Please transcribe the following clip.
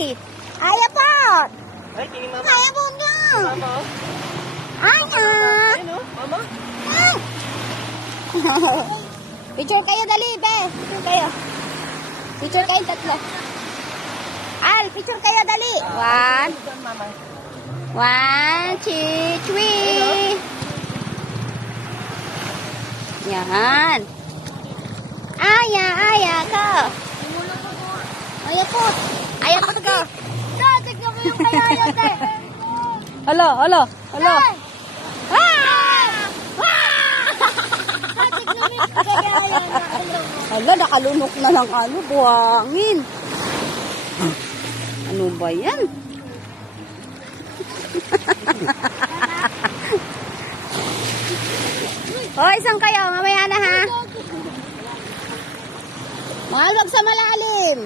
Aya po. Ay, tingin mama. Aya po na. Mama, oh. Aya. Ayun, oh. Mama. Picture kayo, dali, be. Picture kayo. Picture kayo, tatlo. Al, picture kayo, dali. One. Mama. 1, 2, 3. Yan. Aya, aya ka. Aya po. Aya po ka. Tignan mo yung kayayat eh. Alo. Ah! Tignan mo yung kayayat. Hala, nakalunok na lang buhangin. Ano ba yan? Hoy, isang kayo. Mamaya na ha. Mahal, wag sa malalim.